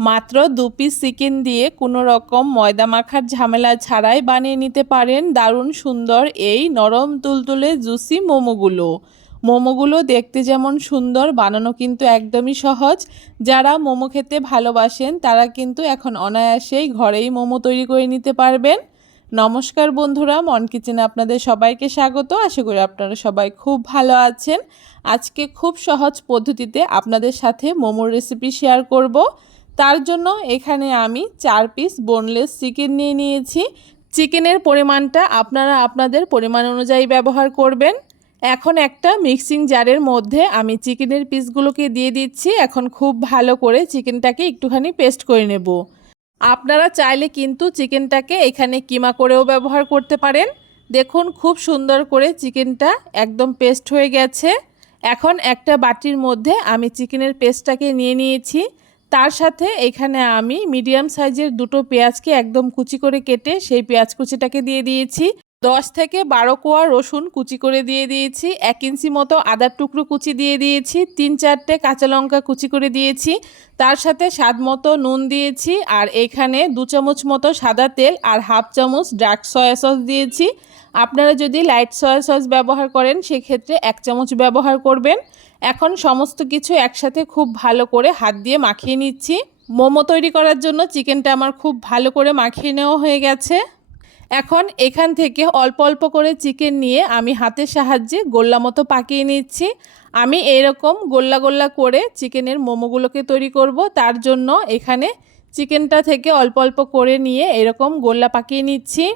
মাত্র 2 piece chicken দিয়ে কোনো রকম ময়দা মাখার ঝামেলা ছাড়াই বানিয়ে নিতে পারেন দারুণ সুন্দর এই নরম তুলতুলে জুসি মোমোগুলো দেখতে যেমন সুন্দর, বানানো কিন্তু একদমই সহজ। যারা মোমো খেতে ভালোবাসেন তারা কিন্তু এখন অনায়াসেই ঘরেই মোমো তৈরি করে নিতে পারবেন। নমস্কার বন্ধুরা, মন কিচেনে আপনাদের সবাইকে স্বাগত। আশা করি আপনারা সবাই খুব ভালো আছেন। আজকে খুব সহজ পদ্ধতিতে আপনাদের সাথে মোমোর রেসিপি শেয়ার করব। তার জন্য এখানে আমি 4 পিস বোনলেস চিকেন নিয়ে নিয়েছি। চিকেনের পরিমাণটা আপনারা আপনাদের পরিমাণ অনুযায়ী ব্যবহার করবেন। এখন একটা মিক্সিং জারের মধ্যে আমি চিকেনের পিসগুলোকে দিয়ে দিচ্ছি। এখন খুব ভালো করে চিকেনটাকে একটুখানি পেস্ট করে নেব। আপনারা চাইলে কিন্তু চিকেনটাকে এখানে কিমা করেও ব্যবহার করতে পারেন। দেখুন খুব সুন্দর করে চিকেনটা একদম পেস্ট হয়ে গেছে। এখন একটা বাটির মধ্যে আমি চিকেনের পেস্টটাকে নিয়ে নিয়েছি। তার সাথে এখানে আমি মিডিয়াম সাইজের 2টো পেঁয়াজকে একদম কুচি করে কেটে সেই পেঁয়াজ কুচিটাকে দিয়ে দিয়েছি। 10 থেকে 12 কোয়া রসুন কুচি করে দিয়ে দিয়েছি। 1 ইঞ্চি মতো আদার টুকরো কুচি দিয়ে দিয়েছি। 3-4টে কাঁচা লঙ্কা কুচি করে দিয়েছি। তার সাথে স্বাদ মতো নুন দিয়েছি। আর এখানে 2 চামচ মতো সাদা তেল আর হাফ চামচ ডার্ক সয়া সস দিয়েছি। আপনারা যদি লাইট সয়া সস ব্যবহার করেন সেক্ষেত্রে 1 চামচ ব্যবহার করবেন। এখন সমস্ত কিছু একসাথে খুব ভালো করে হাত দিয়ে মাখিয়ে নিচ্ছি। মোমো তৈরি করার জন্য চিকেনটা আমার খুব ভালো করে মাখিয়ে নেওয়া হয়ে গেছে। এখন এখান থেকে অল্প অল্প করে চিকেন নিয়ে আমি হাতের সাহায্যে গোল্লা মতো পাকিয়ে নিচ্ছি। আমি এরকম গোল্লা গোল্লা করে চিকেনের মোমোগুলোকে তৈরি করব। তার জন্য এখানে চিকেনটা থেকে অল্প অল্প করে নিয়ে এরকম গোল্লা পাকিয়ে নিচ্ছি।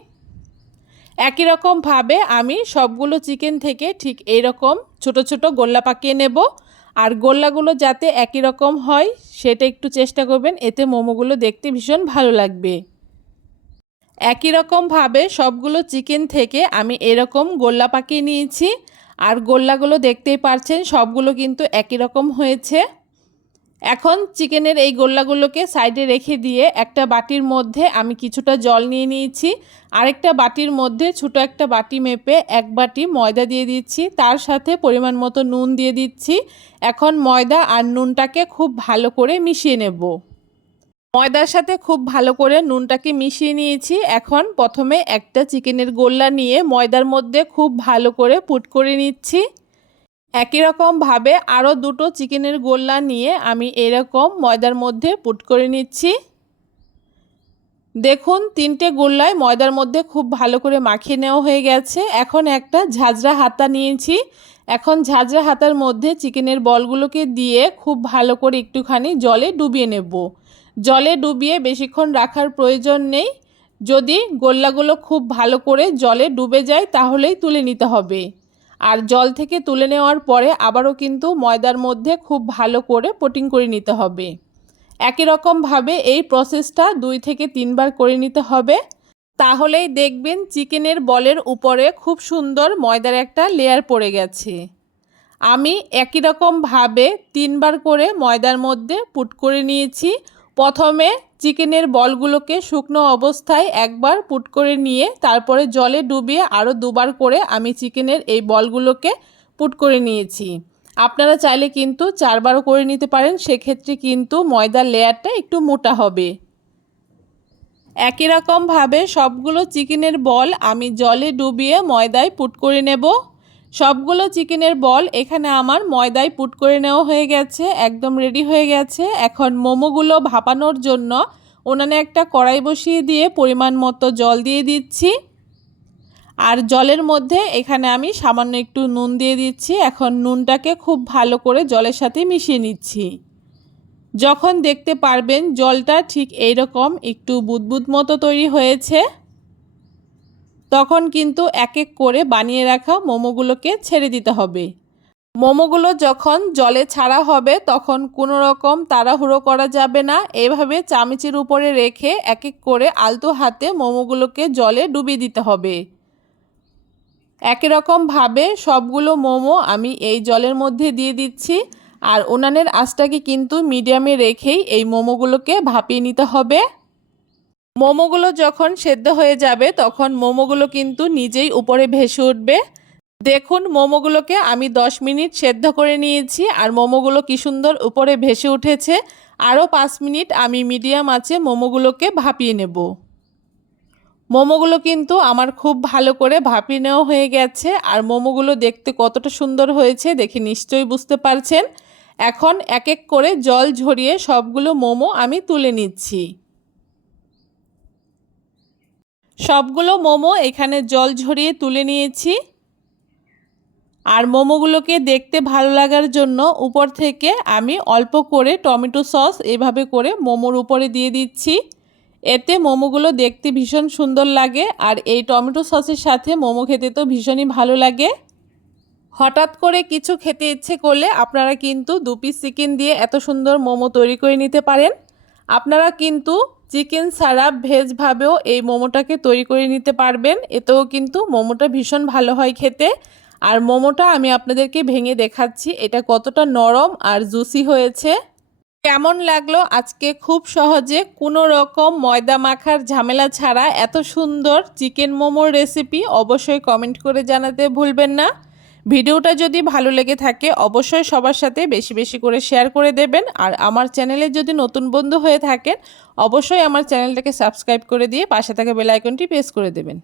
একই রকমভাবে আমি সবগুলো চিকেন থেকে ঠিক এইরকম ছোট ছোট গোল্লা পাকিয়ে নেব। আর গোল্লাগুলো যাতে একই রকম হয় সেটা একটু চেষ্টা করবেন, এতে মোমোগুলো দেখতে ভীষণ ভালো লাগবে। একই রকমভাবে সবগুলো চিকেন থেকে আমি এরকম গোল্লা পাকিয়ে নিয়েছি। আর গোল্লাগুলো দেখতেই পাচ্ছেন সবগুলো কিন্তু একই রকম হয়েছে। এখন চিকেনের এই গোল্লাগুলোকে সাইডে রেখে দিয়ে একটা বাটির মধ্যে আমি কিছুটা জল নিয়ে নিয়েছি। আরেকটা বাটির মধ্যে ছোটো একটা বাটি মেপে 1 বাটি ময়দা দিয়ে দিচ্ছি। তার সাথে পরিমাণ মতো নুন দিয়ে দিচ্ছি। এখন ময়দা আর নুনটাকে খুব ভালো করে মিশিয়ে নেব। ময়দার সাথে খুব ভালো করে নুনটাকে মিশিয়ে নিয়েছি। এখন প্রথমে একটা চিকেনের গোল্লা নিয়ে ময়দার মধ্যে খুব ভালো করে পুট করে নিচ্ছি। একই রকমভাবে আরও 2টো চিকেনের গোল্লা নিয়ে আমি এরকম ময়দার মধ্যে পুট করে নিচ্ছি। দেখুন 3টে গোল্লায় ময়দার মধ্যে খুব ভালো করে মাখিয়ে নেওয়া হয়ে গেছে। এখন একটা ঝাঁঝরা হাতা নিয়েছি। এখন ঝাঁঝরা হাতার মধ্যে চিকেনের বলগুলোকে দিয়ে খুব ভালো করে একটুখানি জলে ডুবিয়ে নেব। জলে ডুবিয়ে বেশিক্ষণ রাখার প্রয়োজন নেই। যদি গোল্লাগুলো খুব ভালো করে জলে ডুবে যায় তাহলেই তুলে নিতে হবে। আর জল থেকে তুলে নেওয়ার পরে আবারও কিন্তু ময়দার মধ্যে খুব ভালো করে কোটিং করে নিতে হবে। একই রকমভাবে এই প্রসেসটা 2 থেকে 3 বার করে নিতে হবে। তাহলেই দেখবেন চিকেনের বলের উপরে খুব সুন্দর ময়দার একটা লেয়ার পড়ে গেছে। আমি একই রকমভাবে 3 বার করে ময়দার মধ্যে পুট করে নিয়েছি। প্রথমে চিকেনের বলগুলোকে শুকনো অবস্থায় একবার পুট করে নিয়ে তারপরে জলে ডুবিয়ে আরও 2 বার করে আমি চিকেনের এই বলগুলোকে পুট করে নিয়েছি। আপনারা চাইলে কিন্তু 4 বারও করে নিতে পারেন, সেক্ষেত্রে কিন্তু ময়দার লেয়ারটা একটু মোটা হবে। একই রকমভাবে সবগুলো চিকেনের বল আমি জলে ডুবিয়ে ময়দায় পুট করে নেব। সবগুলো চিকেনের বল এখানে আমার ময়দায় পুট করে নেওয়া হয়ে গেছে, একদম রেডি হয়ে গেছে। এখন মোমোগুলো ভাপানোর জন্য উনানে একটা কড়াই বসিয়ে দিয়ে পরিমাণ মতো জল দিয়ে দিচ্ছি। আর জলের মধ্যে এখানে আমি সামান্য একটু নুন দিয়ে দিচ্ছি। এখন নুনটাকে খুব ভালো করে জলের সাথে মিশিয়ে নিচ্ছি। যখন দেখতে পারবেন জলটা ঠিক এইরকম একটু বুদবুদ মতো তৈরি হয়েছে, তখন কিন্তু এক এক করে বানিয়ে রাখা মোমোগুলোকে ছেড়ে দিতে হবে। মোমোগুলো যখন জলে ছাড়া হবে তখন কোনো রকম তাড়াহুড়ো করা যাবে না। এভাবে চামচের উপরে রেখে এক এক করে আলতো হাতে মোমোগুলোকে জলে ডুবিয়ে দিতে হবে। একই রকমভাবে সবগুলো মোমো আমি এই জলের মধ্যে দিয়ে দিচ্ছি। আর উনানের আঁচটাকে কিন্তু মিডিয়ামে রেখেই এই মোমোগুলোকে ভাপিয়ে নিতে হবে। মোমোগুলো যখন সেদ্ধ হয়ে যাবে তখন মোমোগুলো কিন্তু নিজেই উপরে ভেসে উঠবে। দেখুন মোমোগুলোকে আমি 10 মিনিট সেদ্ধ করে নিয়েছি আর মোমোগুলো কি সুন্দর উপরে ভেসে উঠেছে। আরও 5 মিনিট আমি মিডিয়াম আঁচে মোমোগুলোকে ভাপিয়ে নেব। মোমোগুলো কিন্তু আমার খুব ভালো করে ভাপিয়ে নেওয়া হয়ে গেছে। আর মোমোগুলো দেখতে কতটা সুন্দর হয়েছে দেখে নিশ্চয়ই বুঝতে পারছেন। এখন এক এক করে জল ঝরিয়ে সবগুলো মোমো আমি তুলে নিচ্ছি। সবগুলো মোমো এখানে জল ঝরিয়ে তুলে নিয়েছি। আর মোমোগুলোকে দেখতে ভালো লাগার জন্য উপর থেকে আমি অল্প করে টমেটো সস এভাবে করে মোমোর উপরে দিয়ে দিচ্ছি। এতে মোমোগুলো দেখতে ভীষণ সুন্দর লাগে। আর এই টমেটো সসের সাথে মোমো খেতে তো ভীষণই ভালো লাগে। হঠাৎ করে কিছু খেতে ইচ্ছে করলে আপনারা কিন্তু 2 পিস চিকেন দিয়ে এত সুন্দর মোমো তৈরি করে নিতে পারেন। আপনারা কিন্তু চিকেন ছাড়া ভেজভাবেও এই মোমোটাকে তৈরি করে নিতে পারবেন। এতেও কিন্তু মোমোটা ভীষণ ভালো হয় খেতে। আর মোমোটা আমি আপনাদেরকে ভেঙে দেখাচ্ছি এটা কতটা নরম আর জুসি হয়েছে। কেমন লাগলো আজকে খুব সহজে কোনো রকম ময়দা মাখার ঝামেলা ছাড়া এত সুন্দর চিকেন মোমোর রেসিপি অবশ্যই কমেন্ট করে জানাতে ভুলবেন না। ভিডিওটা যদি ভালো লেগে থাকে অবশ্যই সবার সাথে বেশি বেশি করে শেয়ার করে দেবেন। আর আমার চ্যানেলে যদি নতুন বন্ধু হয়ে থাকেন অবশ্যই আমার চ্যানেলটাকে সাবস্ক্রাইব করে দিয়ে পাশে থাকা বেল আইকনটি প্রেস করে দেবেন।